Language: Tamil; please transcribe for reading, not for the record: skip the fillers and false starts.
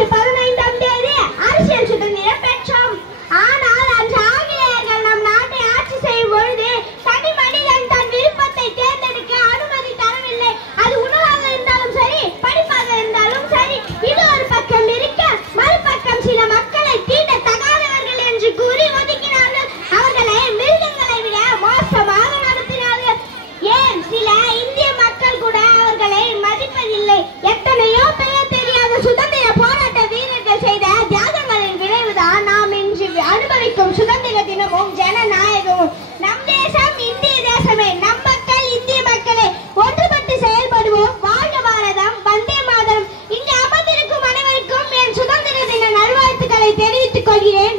ஆகஸ்ட் 15ஆம் தேதி அரசியல் சுதந்திரம் பெற்றோம். ஆனால் அன்று ஆங்கிலேயர்கள் நம் நாட்டை ஆட்சி செய்யும் பொழுது தனி மனிதன் தன் விருப்பத்தை தேர்ந்தெடுக்க அனுமதி தரவில்லை. அது உணவாக இருந்தாலும் சரி, படிப்பாக இருந்தாலும் சரி. இது ஒரு பக்கம் இருக்க, மறுபக்கம் சில மக்களை தீண்ட தகாதவர்கள் என்று கூறி ஒதுக்கினார்கள். அவர்களை மிருகங்களை விட மோசமாக நடத்தினார்கள். ஏன் சில இந்திய மக்கள் கூட அவர்களை மதிப்பதில்லை. எத்தனையோ பெயர் தெரியாத சுதந்திர போராட்ட வீரர்கள் செய்த தியாகங்களின் விளைவுதான் நாம் இன்று அனுபவிக்கும் சுதந்திர தினமும் ஜனநாயகமும். நம் தேசம் இந்திய தேசமே, நம் மக்கள் இந்திய மக்களே. ஒன்றுபட்டு செயல்படுவோம். வாழ்க பாரதம், வந்தே மாதரம். இங்கு அமர்ந்திருக்கும் அனைவருக்கும் என் சுதந்திர தின நல்வாழ்த்துக்களை தெரிவித்துக் கொள்கிறேன்.